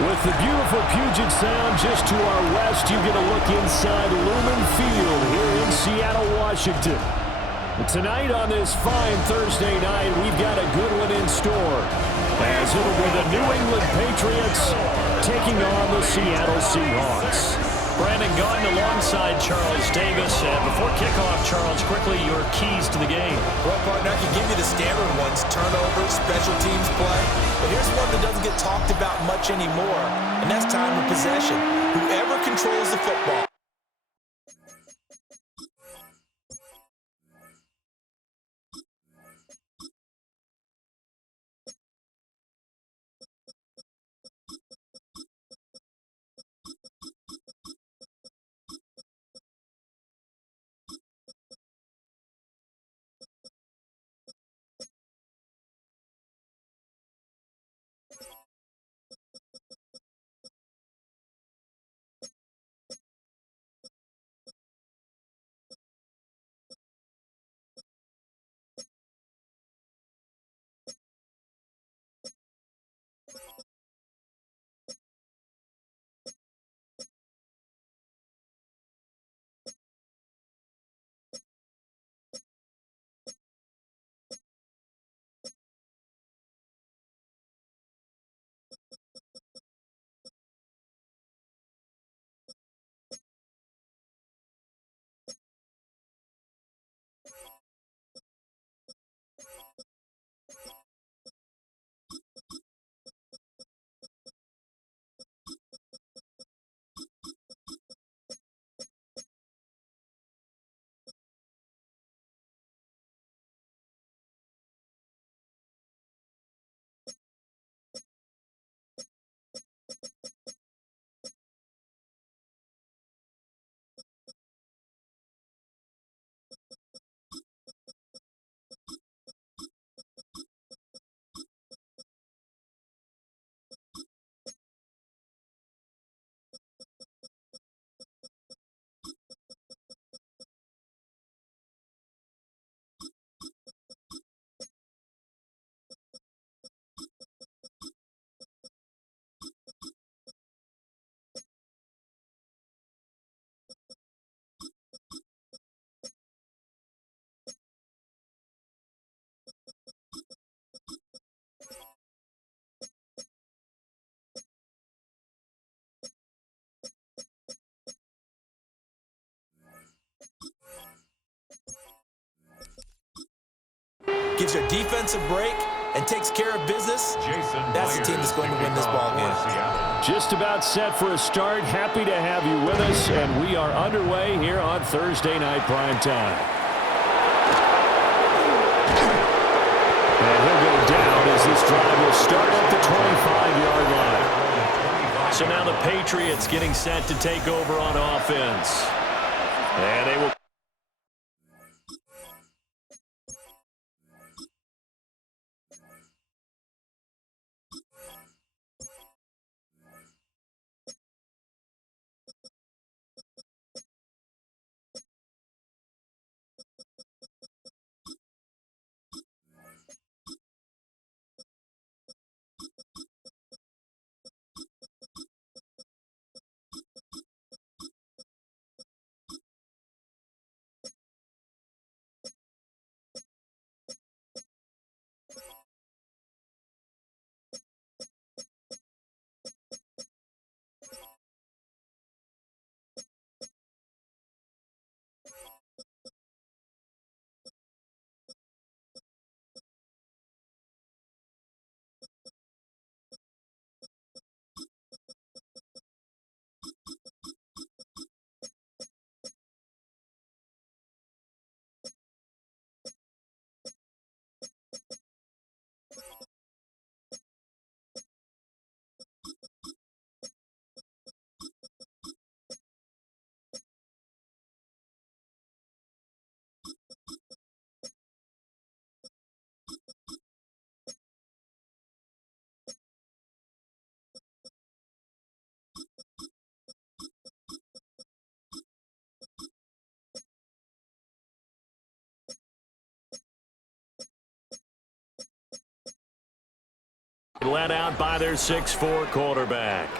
With the beautiful Puget Sound just to our west, you get a look inside Lumen Field here in Seattle, Washington. Tonight on this fine Thursday night, we've got a good one in store, as it'll be the New England Patriots taking on the Seattle Seahawks. Brandon Gaudin alongside Charles Davis. And before kickoff, Charles, quickly your keys to the game. Well, partner, I can give you the standard ones: turnovers, special teams play. But here's one that doesn't get talked about much anymore, and that's time of possession. Whoever controls the football. Gives your defense a break and takes care of business. That's the team that's going to win this ball game. Just about set for a start. Happy to have you with us, and we are underway here on Thursday Night Primetime. And he'll go down as this drive will start at the 25-yard line. So now the Patriots getting set to take over on offense. And they will led out by their 6'4" quarterback.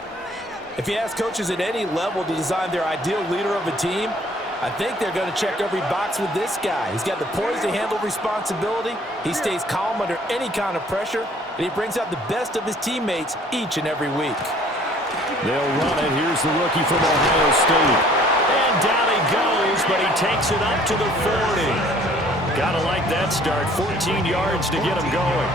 If you ask coaches at any level to design their ideal leader of a team, I think they're going to check every box with this guy. He's got the poise to handle responsibility. He stays calm under any kind of pressure, and he brings out the best of his teammates each and every week. They'll run it. Here's the rookie from Ohio State. And down he goes, but he takes it up to the 40. Gotta like that start. 14 yards to get him going.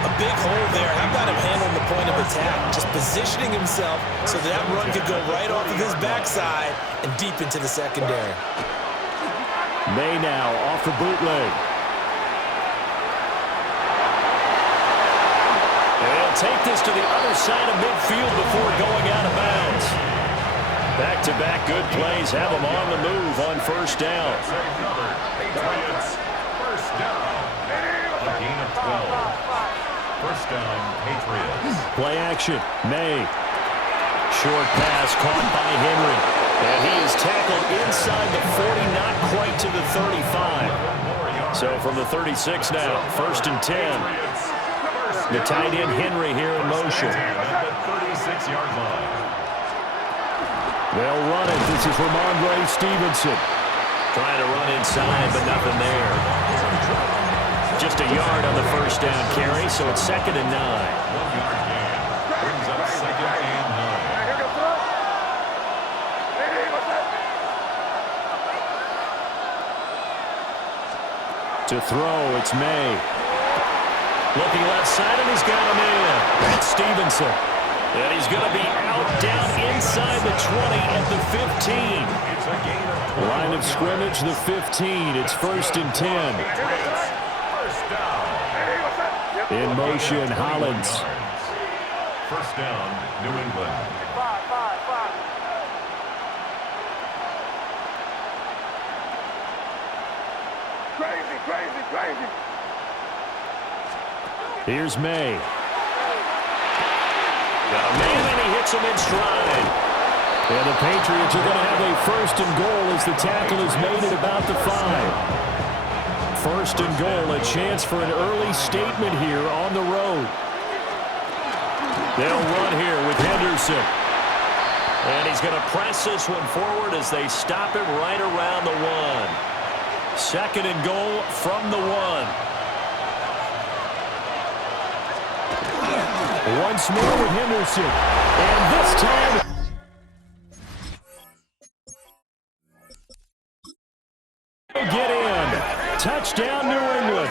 A big hole there. How about him handling the point of attack? Just positioning himself so that run could go right off of his backside and deep into the secondary. May now off the bootleg. They'll take this to the other side of midfield before going out of bounds. Back-to-back good plays have them on the move on first down. Patriots, first down. A gain of 12. First down, Patriots. Play action. May. Short pass caught by Henry. And he is tackled inside the 40, not quite to the 35. So from the 36 now, first and 10. The tight end Henry here in motion. At the 36-yard line. They'll run it. This is Ramondre Stevenson. Trying to run inside, but nothing there. Just a yard on the first down carry, so it's second and 9. 1-yard gain. Brings up second and 9. To throw, it's May. Looking left side, and he's got him in. That's Stevenson. And he's going to be out down inside the 20 at the 15. It's a gain of 12. Line of scrimmage, the 15. It's first and 10. First down. In motion, Hollins. First down, New England. Crazy. Here's May. Got a man, and he hits him in stride. And the Patriots are going to have a first and goal as the tackle is made at about the 5. First and goal, a chance for an early statement here on the road. They'll run here with Henderson. And he's going to press this one forward as they stop him right around the 1. Second and goal from the 1. Once more with Henderson. And this time... get in. Touchdown, New England.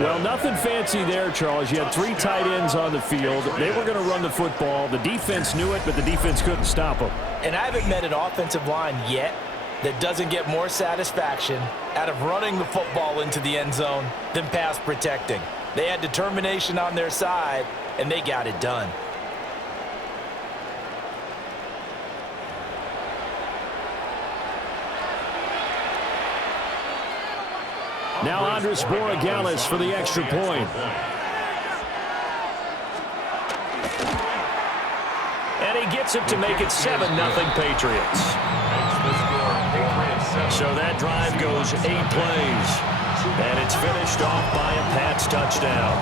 Well, nothing fancy there, Charles. You had 3 tight ends on the field. They were going to run the football. The defense knew it, but the defense couldn't stop them. And I haven't met an offensive line yet that doesn't get more satisfaction out of running the football into the end zone than pass protecting. They had determination on their side, and they got it done. Now Andres Borregales for the extra point. And he gets it to make it 7-0 Patriots. So that drive goes 8 plays. And it's finished off by a Pats touchdown.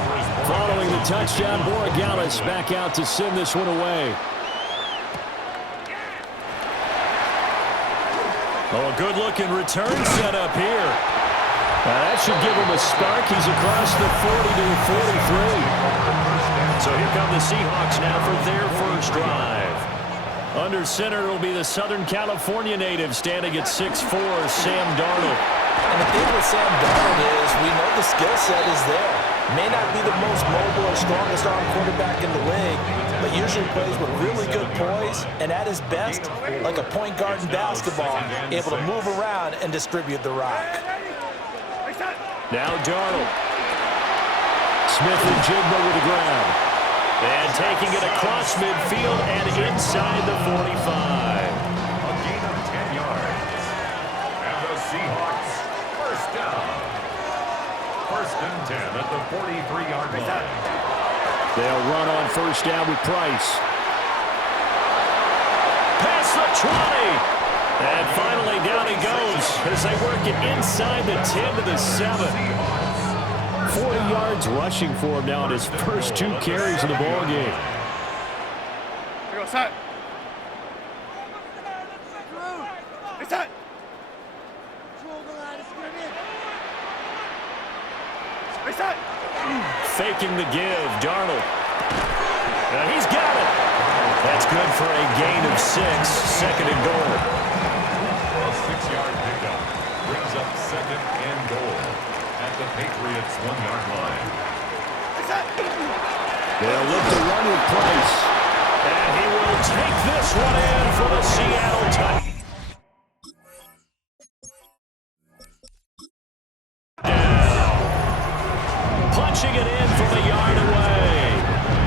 Following the touchdown, Borregales back out to send this one away. Oh, a good-looking return set up here. Now that should give him a spark. He's across the 40 to the 43. So here come the Seahawks now for their first drive. Under center will be the Southern California native standing at 6'4", Sam Darnold. And the thing with Sam Darnold is we know the skill set is there. May not be the most mobile or strongest arm quarterback in the league, but usually plays with really good poise and at his best, like a point guard in basketball, able to move around and distribute the rock. Now Darnold. Smith and Jigba with the grab. And taking it across midfield and inside the 45. A gain of 10 yards. And the Seahawks, first down. First and 10 at the 43-yard line. They'll run on first down with Price. Past the 20. And finally down he goes as they work it inside the 10 to the 7. 40 yards rushing for him now in his first 2 carries of the ball game. Faking the give, Darnold. And he's got it. That's good for a gain of 6, 2nd and goal. A 6-yard pickup brings up 2nd and goal at the Patriots' 1-yard line. They'll look to run with Price. And he will take this one in for the Seattle touchdown. Punching it in from a yard away.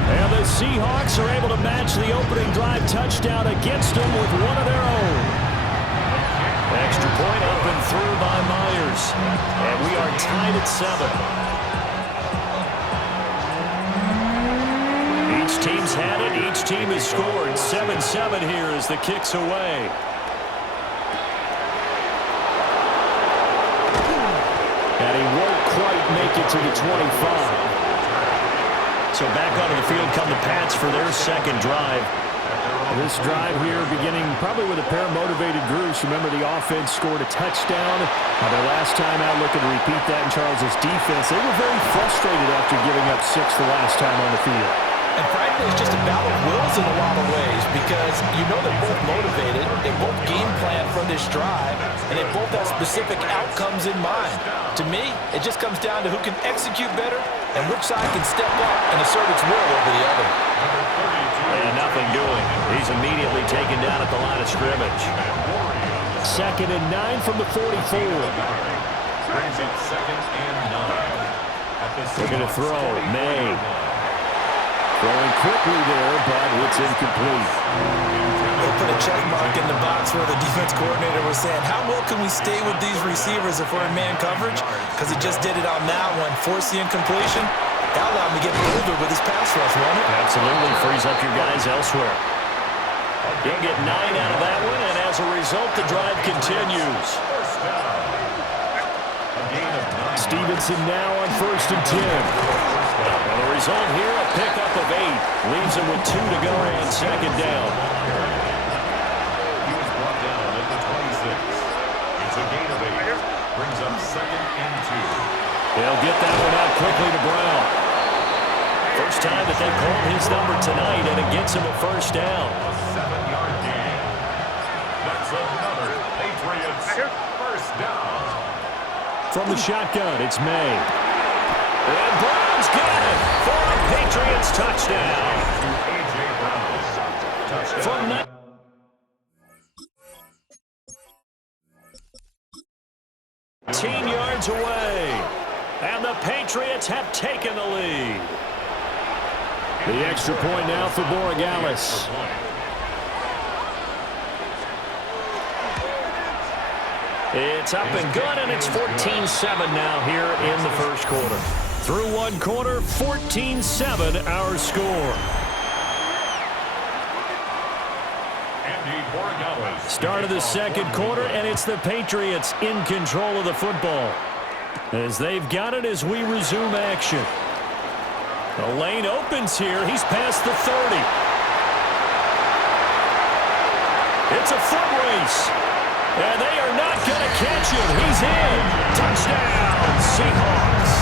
And the Seahawks are able to match the opening drive touchdown against them with one of their own. Extra point up and through by Myers. And we are tied at 7. Each team's had it. Each team has scored. 7-7 here as the kick's away. And he won't quite make it to the 25. So back onto the field come the Pats for their 2nd drive. This drive here beginning probably with a pair of motivated groups. Remember, the offense scored a touchdown. Their last time out looking to repeat that in Charles' defense. They were very frustrated after giving up 6 the last time on the field. And frankly, it's just a battle of wills in a lot of ways because you know they're both motivated, they both game plan for this drive, and they both have specific outcomes in mind. To me, it just comes down to who can execute better and which side can step up and assert its will over the other. And nothing doing. He's immediately taken down at the line of scrimmage. 2nd and 9 from the 44. Brings up 2nd and 9. They're going to throw. May. Throwing quickly there, but it's incomplete. They put a check mark in the box where the defense coordinator was saying, how well can we stay with these receivers if we're in man coverage? Because he just did it on that one. Force the incompletion. That allowed him to get bolder with his pass rush, won't it? Absolutely frees up your guys elsewhere. He'll get 9 out of that one, and as a result, the drive continues. Stevenson now on 1st and 10. Well, the result here, a pickup of 8. Leaves him with 2 to go on 2nd down. He was brought down at the 26. It's a gain of 8. Brings up 2nd and 2. They'll get that one out quickly to Brown. First time that they've called his number tonight, and it gets him a 1st down. A 7-yard gain. That's another Patriots 1st down. From the shotgun, it's May. And Brown's got it for a Patriots touchdown. A.J. Brown. Touchdown. From that 18 yards away. And the Patriots have taken the lead. The extra point now for Borregales. It's up and good, and it's 14-7 now here in the 1st quarter. Through 1 quarter, 14-7 our score. Start of the 2nd quarter, and it's the Patriots in control of the football. As they've got it as we resume action. The lane opens here. He's past the 30. It's a foot race. And they are not going to catch him. He's in. Touchdown, Seahawks.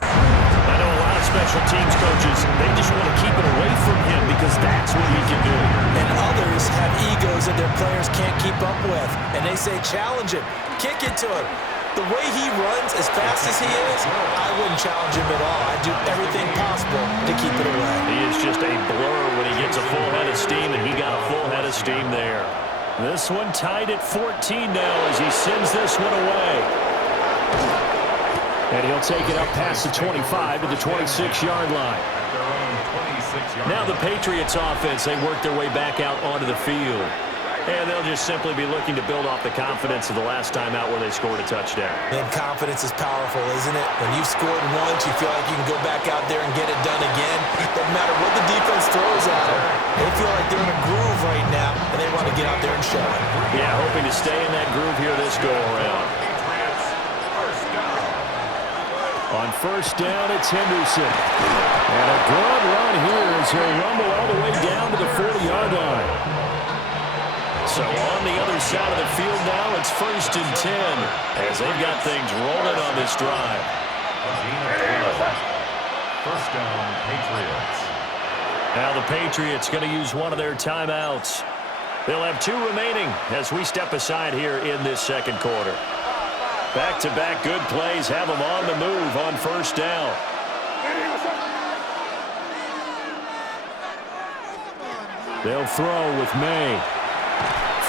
I know a lot of special teams coaches, they just want to keep it away from him because that's what he can do. And others have egos that their players can't keep up with. And they say, challenge him. Kick it to him. The way he runs as fast as he is, I wouldn't challenge him at all. I'd do everything possible to keep it away. He is just a blur when he gets a full head of steam, and he got a full head of steam there. This one tied at 14 now as he sends this one away. And he'll take it up past the 25 to the 26-yard line. Now the Patriots offense, they work their way back out onto the field. And they'll just simply be looking to build off the confidence of the last time out where they scored a touchdown. And confidence is powerful, isn't it? When you've scored once, you feel like you can go back out there and get it done again. No matter what the defense throws at them, they feel like they're in a groove right now, and they want to get out there and show it. Yeah, hoping to stay in that groove here this go-around. On first down, it's Henderson. And a good run here as he'll rumble all the way down to the 40-yard line. So on the other side of the field now, it's first and 10 as they've got things rolling on this drive. First down, Patriots. Now the Patriots going to use one of their timeouts. They'll have 2 remaining as we step aside here in this second quarter. Back-to-back good plays have them on the move on first down. They'll throw with May.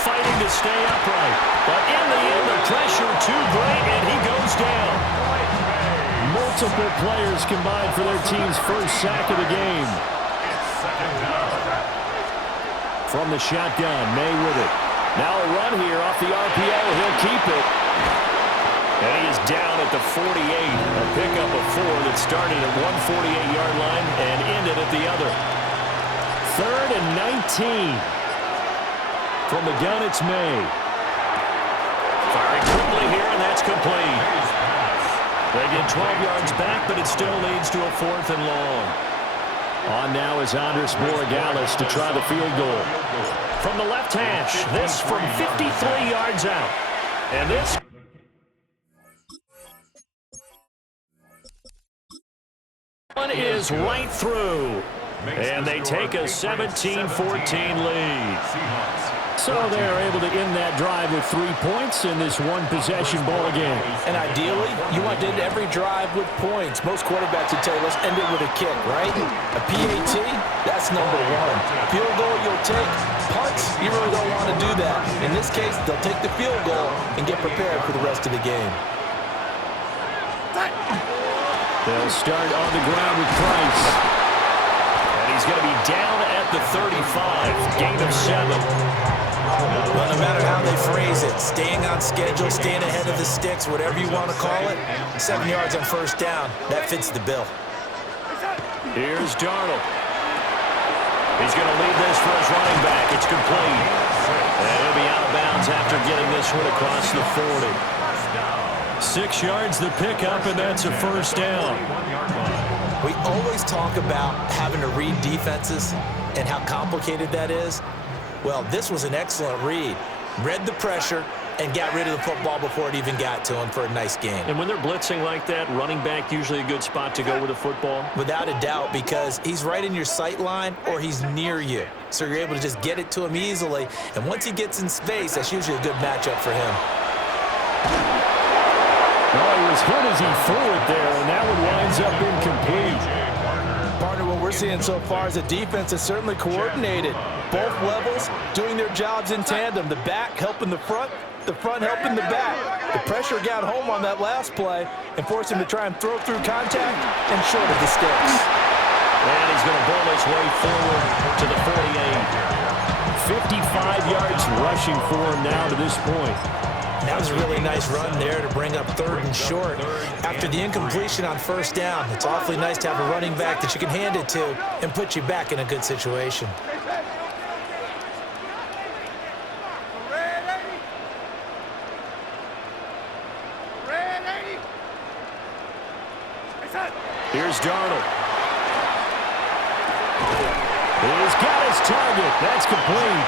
Fighting to stay upright. But in the end, the pressure too great, and he goes down. Multiple players combined for their team's first sack of the game. From the shotgun, May with it. Now a run here off the RPO. He'll keep it. And he is down at the 48. A pickup of 4 that started at one 48-yard line and ended at the other. 3rd and 19. From the gun, it's May. Firing quickly here, and that's complete. They get 12 yards back, but it still leads to a 4th and long. On now is Andres Borregales to try the field goal. From the left hash, this from 53 yards out. And this one is right through. And they take a 17-14 lead. So they're able to end that drive with 3 points in this one-possession ball game. And ideally, you want to end every drive with points. Most quarterbacks would tell you, let's end it with a kick, right? A PAT, that's number 1. Field goal, you'll take. Punts, you really don't want to do that. In this case, they'll take the field goal and get prepared for the rest of the game. They'll start on the ground with Price. And he's going to be down at the 35. Gain of 7. Well, no matter how they phrase it, staying on schedule, staying ahead of the sticks, whatever you want to call it, 7 yards on first down, that fits the bill. Here's Darnold. He's going to lead this for his running back. It's complete. And he'll be out of bounds after getting this one across the 40. 6 yards the pickup, and that's a first down. We always talk about having to read defenses and how complicated that is. Well, this was an excellent read. Read the pressure and got rid of the football before it even got to him for a nice game. And when they're blitzing like that, running back usually a good spot to go with the football? Without a doubt, because he's right in your sight line or he's near you. So you're able to just get it to him easily. And once he gets in space, that's usually a good matchup for him. Well, he was hit as he threw it there, and that one winds up incomplete. Partner, what we're seeing so far is a defense that's certainly coordinated. Both levels doing their jobs in tandem. The back helping the front helping the back. The pressure got home on that last play and forced him to try and throw through contact and short of the sticks. And he's going to bowl his way forward to the 48. 55 yards rushing for him now to this point. That was a really nice run there to bring up 3rd and short. After the incompletion on first down, it's awfully nice to have a running back that you can hand it to and put you back in a good situation. Here's Darnold. He's got his target. That's complete.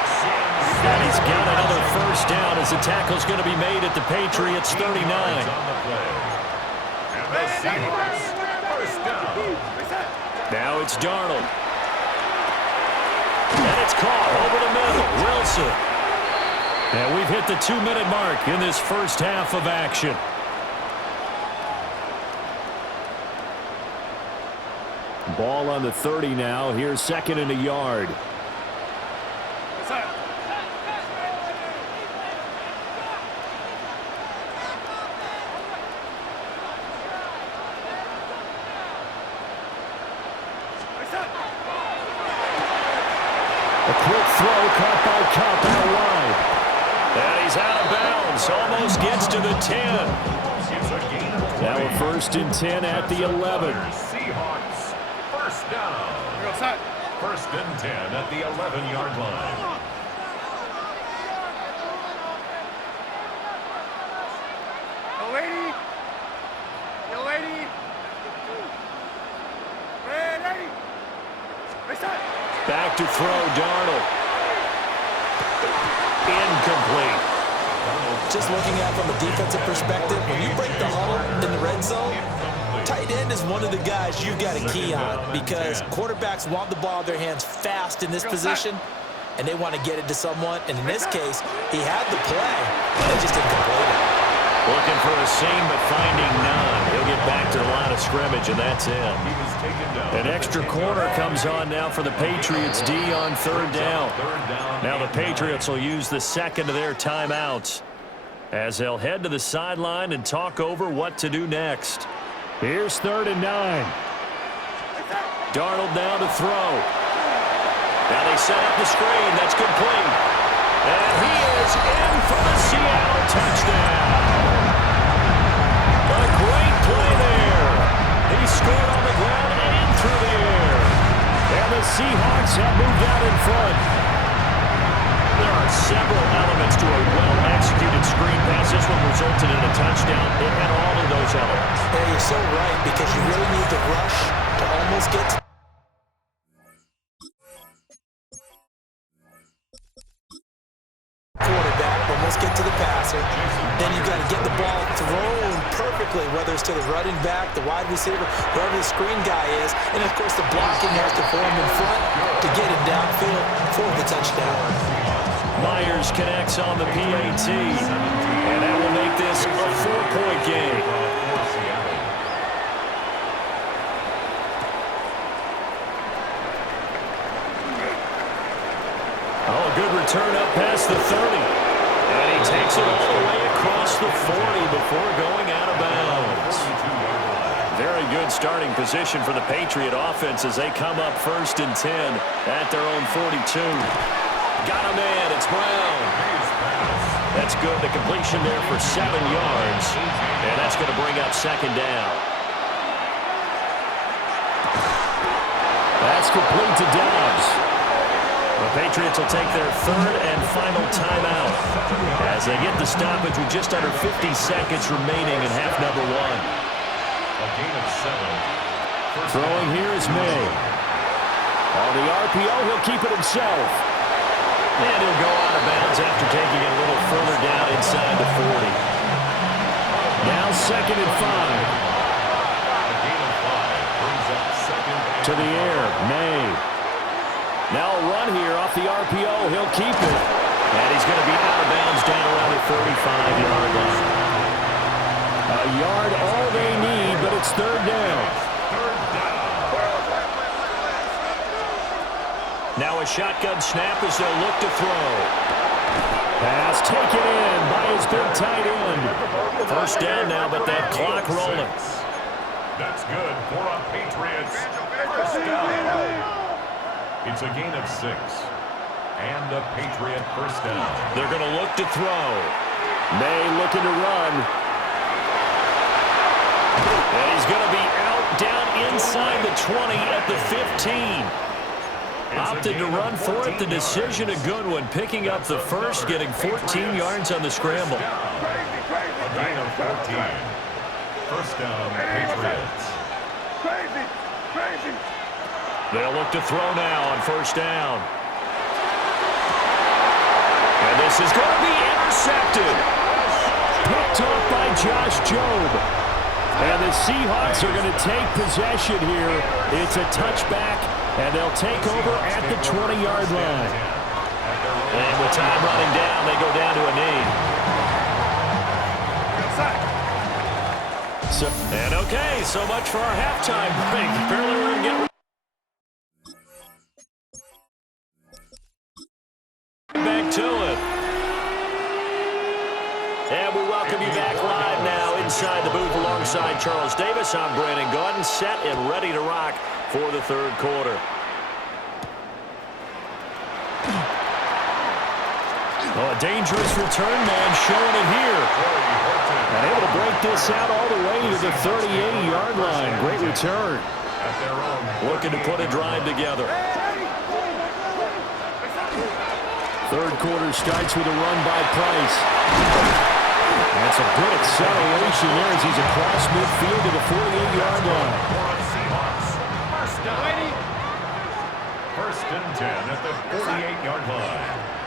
And he's got another first down as the tackle's going to be made at the Patriots 39. Now it's Darnold. And it's caught over the middle. Wilson. And we've hit the 2-minute mark in this first half of action. Ball on the 30 now. Here's 2nd and a yard. A quick throw caught by Cup out wide. This almost gets to the 10. Now a 1st and 10 at the 11. Seahawks, first down. 1st and 10 at the 11-yard line. Yo, lady. Ready. Back to throw, Darnold. Incomplete. Just looking at it from a defensive perspective, when you break the huddle in the red zone, tight end is one of the guys you've got to key on because quarterbacks want the ball in their hands fast in this position, and they want to get it to someone. And in this case, he had the play, but they just didn't complete it. Looking for a seam, but finding none. He'll get back to the line of scrimmage, and that's it. An extra corner comes on now for the Patriots D on 3rd down. Now the Patriots will use the second of their timeouts as they'll head to the sideline and talk over what to do next. Here's 3rd and 9. Darnold now to throw. Now they set up the screen. That's complete. And he is in for the Seattle touchdown. A great play there. He scored on the ground and through the air. And the Seahawks have moved out in front. There are several elements to a well-executed screen pass. This one resulted in a touchdown. It had all of those elements. Yeah, you're so right because you really need the rush to almost get to quarterback, almost get to the passer. Then you've got to get the ball thrown perfectly, whether it's to the running back, the wide receiver, whoever the screen guy is. And, of course, the blocking has to form in front to get him downfield for the touchdown. Myers connects on the PAT, and that will make this a 4-point game. Oh, a good return up past the 30. And he takes it all the way across the 40 before going out of bounds. Very good starting position for the Patriot offense as they come up 1st and 10 at their own 42. Got a man. It's Brown. That's good. The completion there for 7 yards. And that's going to bring up 2nd down. That's complete to Dobbs. The Patriots will take their 3rd and final timeout as they get the stoppage with just under 50 seconds remaining in half number 1. A gain of 7. Throwing here is May. On the RPO, he'll keep it himself. And he'll go out of bounds after taking it a little further down inside the 40. Now 2nd and 5. A gain of 5 brings up 2nd and To the air, May. Now a run here off the RPO. He'll keep it. And he's going to be out of bounds down around the 35-yard line. A yard all they need, but it's 3rd down. Now a shotgun snap as they'll look to throw. Pass taken in by his big tight end. 1st down now, but that clock rolling. That's good for a Patriots 1st down. It's a gain of 6. And a Patriot 1st down. They're going to look to throw. May looking to run. And he's going to be out down inside the 20 at the 15. Opted to run for it. The decision a good one. Picking up the 1st, getting 14 yards on the scramble. A gain of 14. 1st down, Patriots. They'll look to throw now on 1st down. And this is going to be intercepted. Picked off by Josh Jobe. And the Seahawks are going to take possession here. It's a touchback, and they'll take over at the 20-yard line. And with time running down, they go down to a knee. And okay, so much for our halftime break. Apparently we're going to get back to it. And we welcome you back live now inside the booth alongside Charles Davis. I'm Brandon Gaudin, set and ready to rock for the 3rd quarter. Oh, a dangerous return man showing it here. And able to break this out all the way to the 38-yard line. Great return. Looking to put a drive together. Third quarter starts with a run by Price. That's a good acceleration there as he's across midfield to the 48-yard line. First and 10 at the 48-yard line.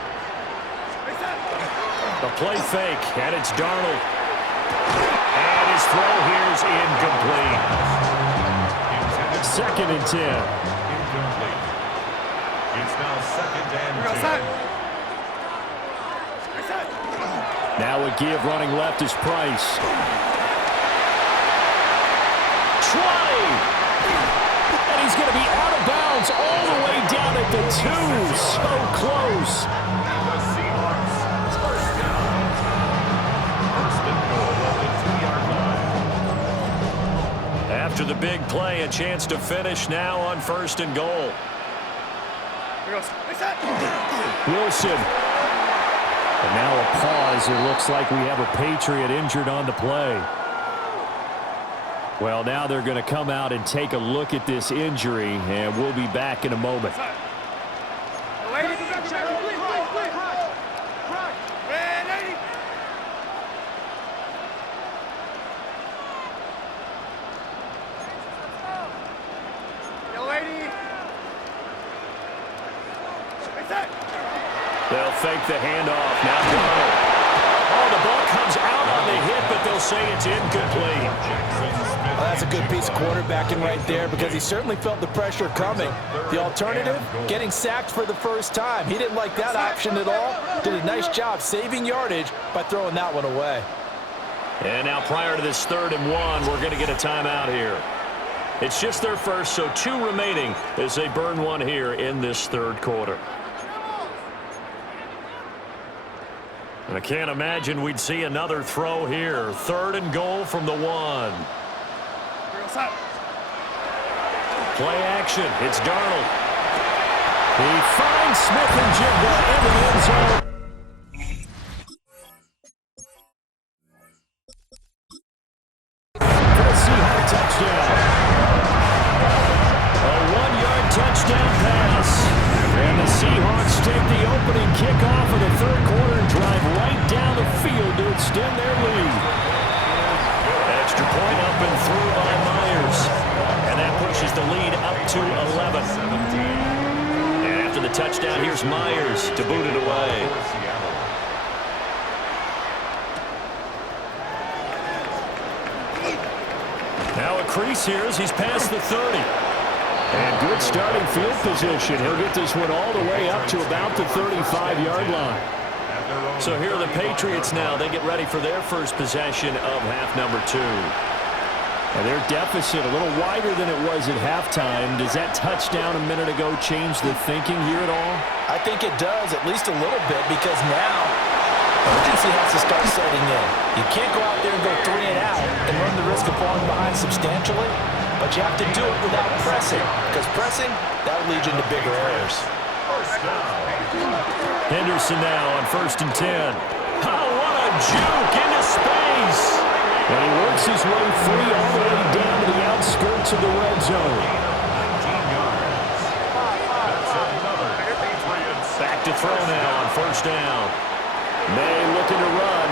The play fake, and it's Darnold. And his throw here is incomplete. Second and 10. Incomplete. It's now second and 10. Now a give running left is Price. Try! And he's going to be out of bounds all the way down at the 2. So close. The Seahawks first down. First and goal at the 2-yard line. After the big play, a chance to finish now on first and goal. Wilson. And now a pause. It looks like we have a Patriot injured on the play. Well, now they're going to come out and take a look at this injury, and we'll be back in a moment. They'll fake the handoff. Now Darnold. Oh, the ball comes out on the hit, but they'll say it's incomplete. Well, that's a good piece of quarterbacking right there because he certainly felt the pressure coming. The alternative, getting sacked for the first time. He didn't like that option at all. Did a nice job saving yardage by throwing that one away. And now prior to this 3rd and 1, we're going to get a timeout here. It's just their first, so 2 remaining as they burn one here in this 3rd quarter. And I can't imagine we'd see another throw here. 3rd and goal from the 1. Play action. It's Darnold. He finds Smith and Jigba in the end zone. For the Seahawks touchdown. A 1-yard touchdown pass. And the Seahawks take the opening kickoff of the 3rd quarter and drive right down the field to extend their lead. Extra point up and through by Myers. And that pushes the lead up to 11. And after the touchdown, here's Myers to boot it away. Now a crease here as he's past the 30. And good starting field position. He'll get this one all the way up to about the 35-yard line. So here are the Patriots now. They get ready for their first possession of half number 2. And their deficit a little wider than it was at halftime. Does that touchdown a minute ago change the thinking here at all? I think it does, at least a little bit, because now urgency has to start setting in. You can't go out there and go 3 and out and run the risk of falling behind substantially, but you have to do it without pressing, because pressing, that'll lead you into bigger errors. Henderson now on 1st and 10. Oh, what a juke into space. And he works his way free all the way down to the outskirts of the red zone. Back to throw now on 1st down. May looking to run.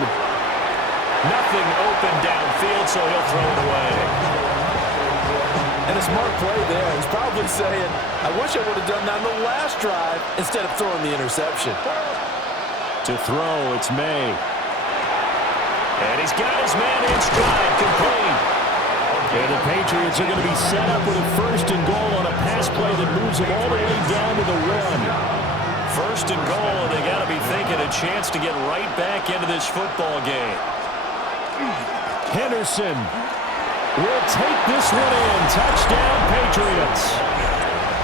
Nothing open downfield, so he'll throw it away. And a smart play there. He's probably saying, I wish I would have done that on the last drive instead of throwing the interception. To throw, it's May. And he's got his man in stride, complete. And the Patriots are going to be set up with a 1st and goal on a pass play that moves them all the way down to the 1. 1st and goal, and they got to be thinking a chance to get right back into this football game. Henderson will take this one in. Touchdown, Patriots.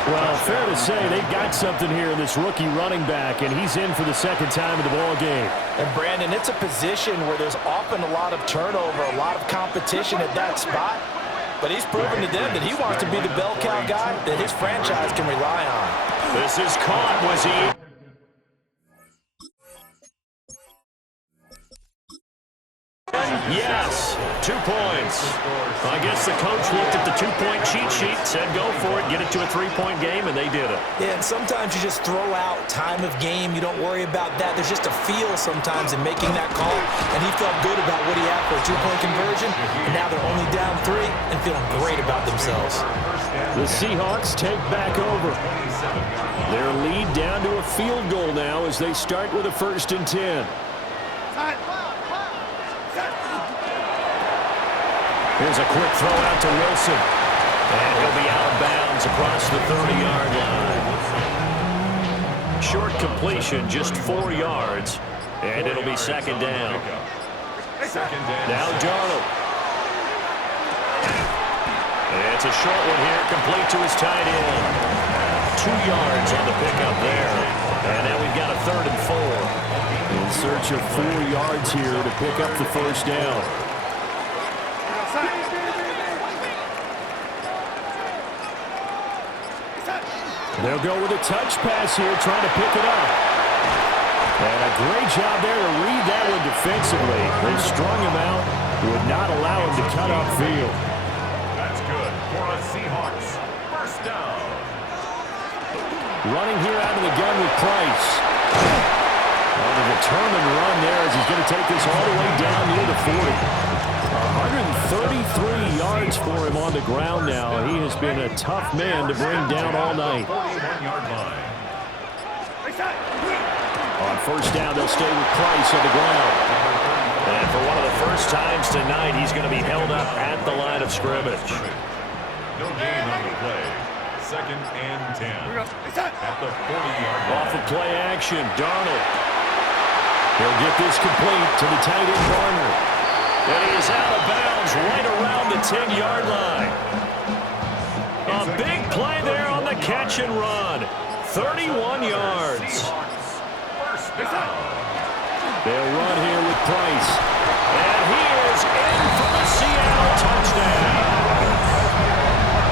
Well, fair to say they've got something here in this rookie running back, and he's in for the 2nd time of the ball game. And Brandon, it's a position where there's often a lot of turnover, a lot of competition at that spot. But he's proven to them that he wants to be the bell cow guy that his franchise can rely on. This is caught. Was he Yes, 2 points. I guess the coach looked at the 2-point cheat sheet, said go for it, get it to a 3-point game, and they did it. Yeah, and sometimes you just throw out time of game. You don't worry about that. There's just a feel sometimes in making that call, and he felt good about what he had for a 2-point conversion, and now they're only down 3 and feeling great about themselves. The Seahawks take back over. Their lead down to a field goal now as they start with a 1st and 10. Here's a quick throw out to Wilson. And he'll be out of bounds across the 30-yard line. Short completion, just 4 yards. And it'll be 2nd down. Now Darnold. It's a short one here, complete to his tight end. 2 yards on the pickup there. And now we've got a 3rd and 4. In search of 4 yards here to pick up the 1st down. They'll go with a touch pass here, trying to pick it up. And a great job there to read that one defensively. They strung him out, would not allow him to cut upfield. That's good for a Seahawks 1st down. Running here out of the gun with Price. On a determined run there as he's going to take this all the way down near the 40. 133 yards for him on the ground now. He has been a tough man to bring down all night. On 1st down, they'll stay with Price on the ground. And for one of the first times tonight, he's going to be held up at the line of scrimmage. No gain on the play. 2nd and 10. At the 40-yard line. Off of play action, Darnold. He'll get this complete to the tight end Garner. And he is out of bounds right around the 10-yard line. A big play there on the catch and run. 31 yards. They'll run here with Price. And he is in for the Seattle touchdown.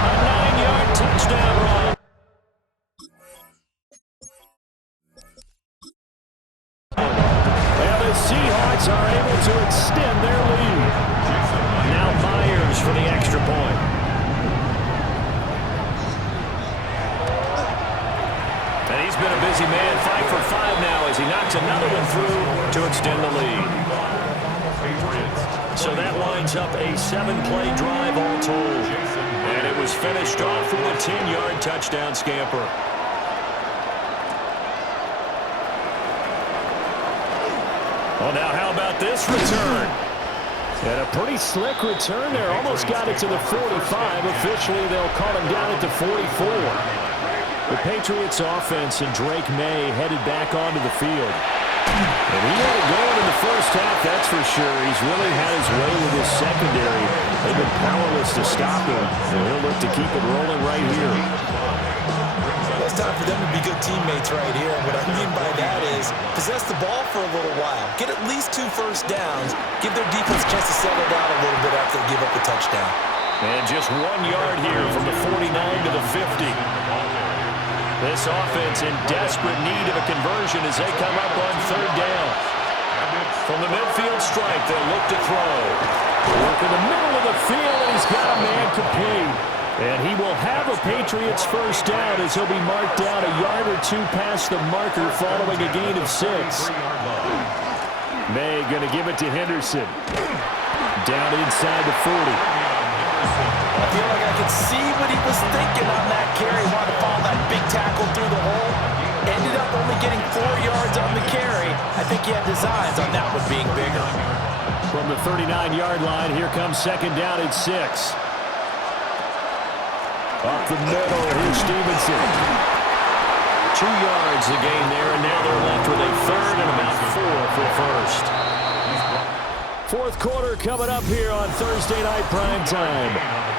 A 9-yard touchdown run. And the Seahawks are able to extend their lead. Now Myers for the extra point. And he's been a busy man, 5 for 5 now as he knocks another one through to extend the lead. So that winds up a 7-play drive all told. And it was finished off with a 10-yard touchdown scamper. Well, now how about this return? And a pretty slick return there. Almost got it to the 45. Officially, they'll call him down at the 44. The Patriots offense and Drake May headed back onto the field. And he had it going in the first half, that's for sure. He's really had his way with his secondary. They've been powerless to stop him. And he'll look to keep it rolling right here. It's time for them to be good teammates right here. What I mean by that is possess the ball for a little while. Get at least 2 first downs. Give their defense a chance to settle down a little bit after they give up the touchdown. And just 1 yard here from the 49 to the 50. This offense in desperate need of a conversion as they come up on 3rd down. From the midfield strike, they'll look to throw. Work in the middle of the field, and he's got a man complete. And he will have a Patriots 1st down as he'll be marked down a yard or 2 past the marker following a gain of 6. May going to give it to Henderson. Down inside the 40. I feel like I could see what he was thinking on that carry. Wanted to follow that big tackle through the hole. Ended up only getting 4 yards on the carry. I think he had designs on that one being bigger. From the 39-yard line, here comes 2nd down at 6. Up the middle, here's Stevenson. 2 yards the gain there, and now they're left with a 3rd and about 4 for 1st. 4th quarter coming up here on Thursday Night Primetime.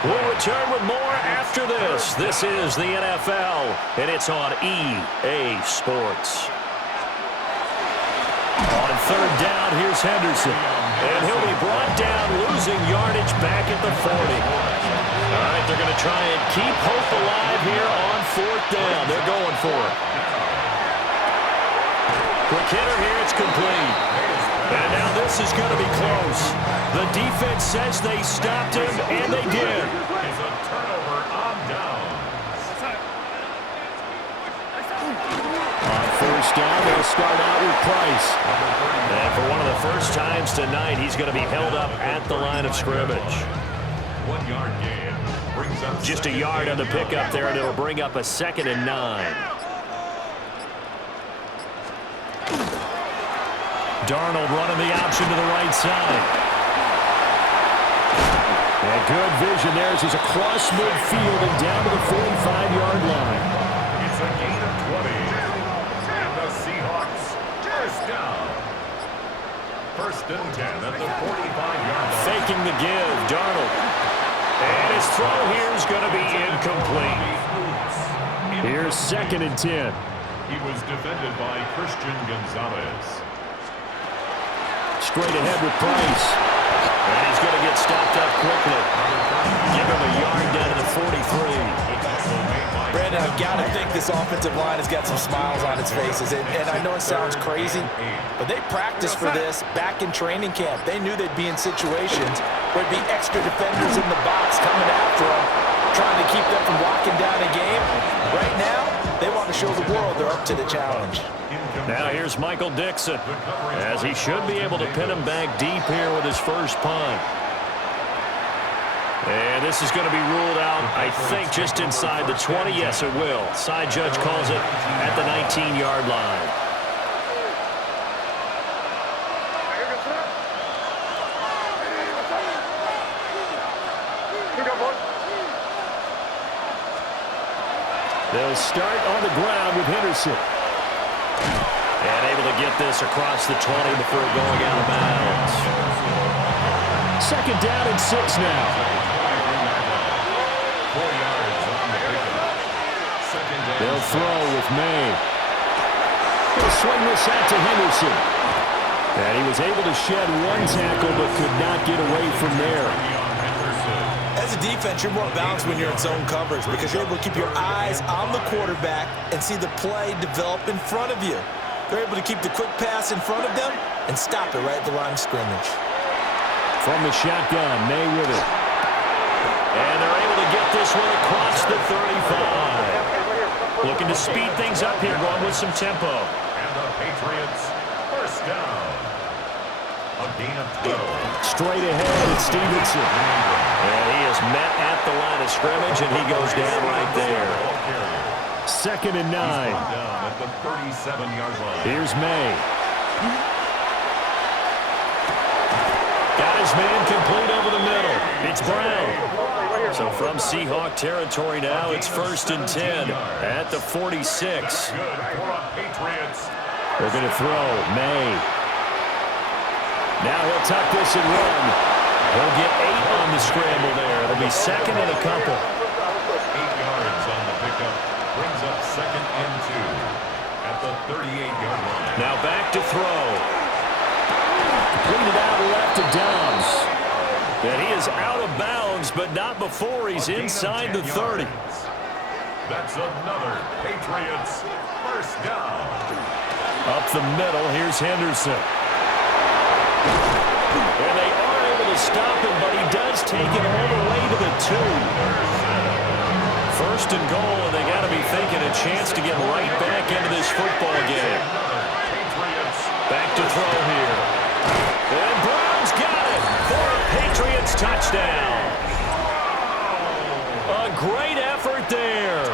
We'll return with more after this. This is the NFL, and it's on EA Sports. On 3rd down, here's Henderson. And he'll be brought down, losing yardage back at the 40. All right, they're going to try and keep hope alive here on 4th down. They're going for it. Quick hitter here, it's complete. And now this this is going to be close. The defense says they stopped him, and they did. Is a turnover on downs. On first down, they'll start out with Price. And for one of the first times tonight, he's going to be held up at the line of scrimmage. 1 yard gain brings up Just a yard on the pickup there, and it'll bring up a 2nd and 9. Darnold running the option to the right side. And good vision there as he's across midfield and down to the 45-yard line. It's a gain of 20. And the Seahawks first down. 1st and 10 at the 45-yard line. Faking the give, Darnold. And his throw here is going to be incomplete. Here's 2nd and 10. He was defended by Christian Gonzalez. Straight ahead with Price. And he's going to get stopped up quickly. Give him a yard down to the 43. Brandon, I've got to think this offensive line has got some smiles on its faces. And I know it sounds crazy, but they practiced for this back in training camp. They knew they'd be in situations where there'd be extra defenders in the box coming after them, trying to keep them from locking down a game. Right now, they want to show the world they're up to the challenge. Now here's Michael Dixon, as he should be able to pin him back deep here with his first punt. And this is going to be ruled out, I think, just inside the 20. Yes, it will. Side judge calls it at the 19-yard line. They'll start on the ground with Henderson. And able to get this across the 20 before going out of bounds. 2nd down and 6 now. 4 yards on the pickup. 2nd down. They'll throw with May. He'll swing this out to Henderson. And he was able to shed one tackle but could not get away from there. As a defense, you're more balanced when you're in zone coverage because you're able to keep your eyes on the quarterback and see the play develop in front of you. They're able to keep the quick pass in front of them and stop it right at the line of scrimmage. From the shotgun, May with it. And they're able to get this one across the 35. Looking to speed things up here, going with some tempo. And the Patriots first down. A gain of 12. Straight ahead, it's Stevenson. And he is met at the line of scrimmage, and he goes down right there. 2nd and 9. Down at the 37-yard line. Here's May. Got his man complete over the middle. It's Brown. So from Seahawk territory now, it's 1st and 10 at the 46. Good for a Patriots. They're going to throw. May. Now he'll tuck this and run. He'll get 8 on the scramble there. It'll be 2nd and a couple. 8 yards on the pickup. Brings up 2nd and 2 at the 38-yard line. Now back to throw. Completed out left to Downs. And he is out of bounds, but not before he's inside the 30. That's another Patriots first down. Up the middle, here's Henderson. And they are able to stop him, but he does take it all the way to the 2. 1st and goal, and they got to be thinking a chance to get right back into this football game. Back to throw here. And Brown's got it for a Patriots touchdown. A great effort there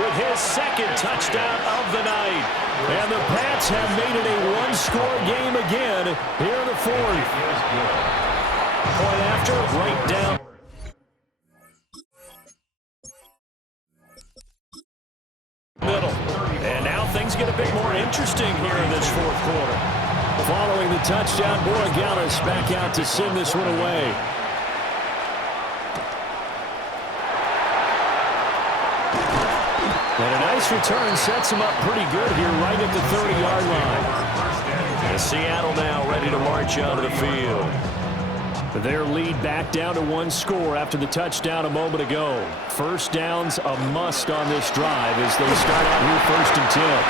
with his 2nd touchdown of the night. And the Pats have made it a one-score game again here in the 4th. Point after, right down. Middle. And now things get a bit more interesting here in this 4th quarter. Following the touchdown, Borregales back out to send this one away. And a nice return sets him up pretty good here right at the 30-yard line. And Seattle now ready to march onto the field. Their lead back down to 1 score after the touchdown a moment ago. First down's a must on this drive as they start out here 1st and 10.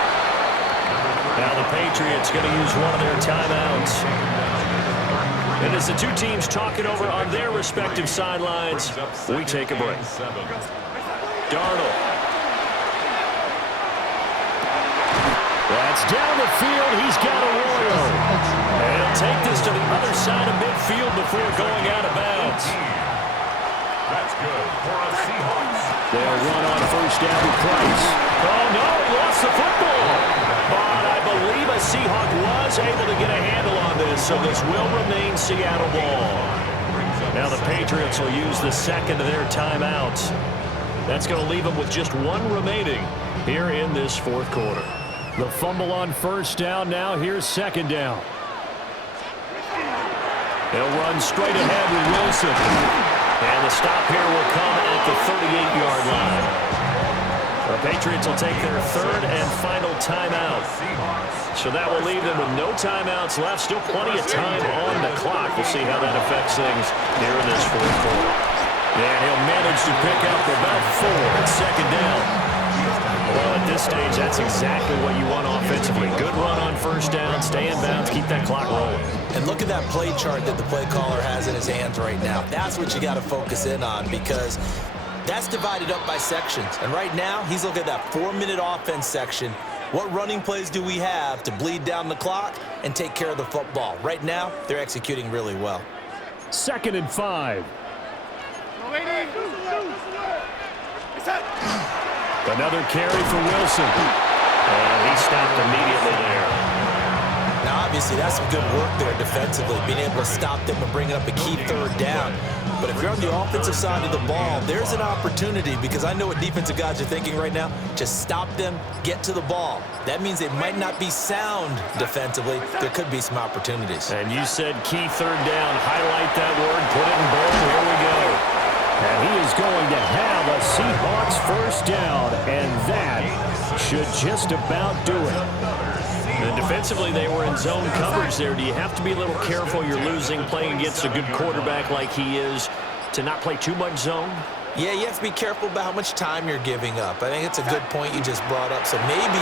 Now the Patriots going to use one of their timeouts. And as the two teams talk it over on their respective sidelines, we take a break. Darnold. That's down the field. He's got Arroyo. And he'll take this to the other side of midfield before going out of bounds. That's good for a Seahawks. They'll run on first down with Price. Oh, no, he lost the football. But I believe a Seahawk was able to get a handle on this, so this will remain Seattle ball. Now the Patriots will use the second of their timeouts. That's going to leave them with just one remaining here in this fourth quarter. The fumble on first down. Now here's second down. They'll run straight ahead with Wilson. And the stop here will come at the 38-yard line. The Patriots will take their third and final timeout. So that will leave them with no timeouts left. Still plenty of time on the clock. We'll see how that affects things here in this fourth quarter. And he'll manage to pick up about 4 at second down. Well, at this stage, that's exactly what you want offensively. Good run on first down, stay in bounds, keep that clock rolling. And look at that play chart that the play caller has in his hands right now. That's what you got to focus in on, because that's divided up by sections. And right now, he's looking at that 4-minute offense section. What running plays do we have to bleed down the clock and take care of the football? Right now, they're executing really well. 2nd and 5. Another carry for Wilson. And he stopped immediately there. Now, obviously, that's some good work there defensively, being able to stop them and bringing up a key third down. But if you're on the offensive side of the ball, there's an opportunity, because I know what defensive guys are thinking right now. Just stop them, get to the ball. That means they might not be sound defensively. There could be some opportunities. And you said key third down. Highlight that word, put it in bold. Here we go. And he is going to have a Seahawks first down, and that should just about do it. And defensively, they were in zone coverage there. Do you have to be a little careful? You're losing, playing against a good quarterback like he is, to not play too much zone? Yeah, you have to be careful about how much time you're giving up. I think it's a good point you just brought up. So maybe